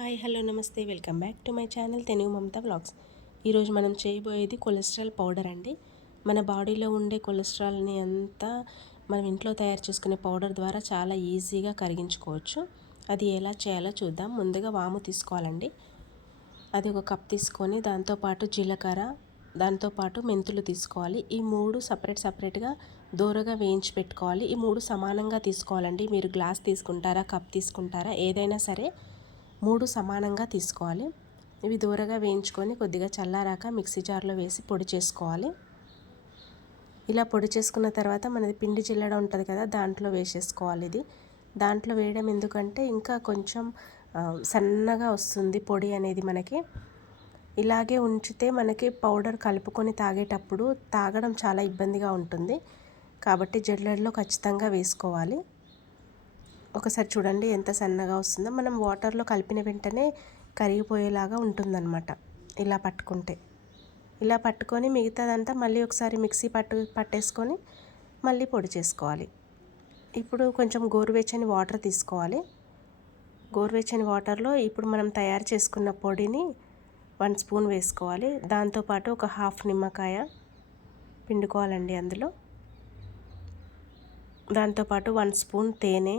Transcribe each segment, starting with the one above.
Hi hello నమస్తే welcome back to my channel Telugu Mamata vlogs. ఈరోజు మనం చేయబోయేది కొలెస్ట్రాల్ పౌడర్ అండి. మన బాడీలో ఉండే కొలెస్ట్రాల్ని అంతా మనం ఇంట్లో తయారు చేసుకునే పౌడర్ ద్వారా చాలా ఈజీగా కరిగించుకోవచ్చు. అది ఎలా చేయాలో చూద్దాం. ముందుగా వాము తీసుకోవాలండి. అది ఒక కప్ తీసుకొని దాంతోపాటు జీలకర్ర, దాంతోపాటు మెంతులు తీసుకోవాలి. ఈ మూడు సపరేట్గా దోరగా వేయించి పెట్టుకోవాలి. ఈ మూడు సమానంగా తీసుకోవాలండి. మీరు గ్లాస్ తీసుకుంటారా, కప్ తీసుకుంటారా, ఏదైనా సరే మూడు సమానంగా తీసుకోవాలి. ఇవి దూరగా వేయించుకొని కొద్దిగా చల్లారాక మిక్సీ జార్లో వేసి పొడి చేసుకోవాలి. ఇలా పొడి చేసుకున్న తర్వాత మనది పిండి చిల్లడ ఉంటుంది కదా, దాంట్లో వేసేసుకోవాలి. ఇది దాంట్లో వేయడం ఎందుకంటే ఇంకా కొంచెం సన్నగా వస్తుంది పొడి అనేది మనకి. ఇలాగే ఉంచితే మనకి పౌడర్ కలుపుకొని తాగేటప్పుడు తాగడం చాలా ఇబ్బందిగా ఉంటుంది. కాబట్టి జల్లెడలో ఖచ్చితంగా వేసుకోవాలి. ఒకసారి చూడండి ఎంత సన్నగా వస్తుందో. మనం వాటర్లో కలిపిన వెంటనే కరిగిపోయేలాగా ఉంటుందన్నమాట. ఇలా పట్టుకుంటే, ఇలా పట్టుకొని మిగతాదంతా మళ్ళీ ఒకసారి మిక్సీ పట్టేసుకొని మళ్ళీ పొడి చేసుకోవాలి. ఇప్పుడు కొంచెం గోరువెచ్చని వాటర్ తీసుకోవాలి. గోరువెచ్చని వాటర్లో ఇప్పుడు మనం తయారు చేసుకున్న పొడిని 1 స్పూన్ వేసుకోవాలి. దాంతోపాటు ఒక హాఫ్ నిమ్మకాయ పిండుకోవాలండి అందులో. దాంతోపాటు 1 స్పూన్ తేనె.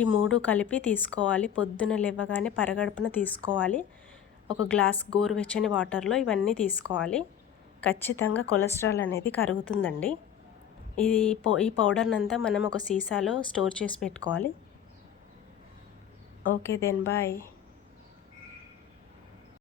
ఈ మూడు కలిపి తీసుకోవాలి. పొద్దున లేవగానే పరగడుపున తీసుకోవాలి. ఒక గ్లాస్ గోరువెచ్చని వాటర్లో ఇవన్నీ తీసుకోవాలి. ఖచ్చితంగా కొలెస్ట్రాల్ అనేది కరుగుతుందండి. ఈ పౌడర్నంతా మనం ఒక సీసాలో స్టోర్ చేసి పెట్టుకోవాలి. Okay then bye.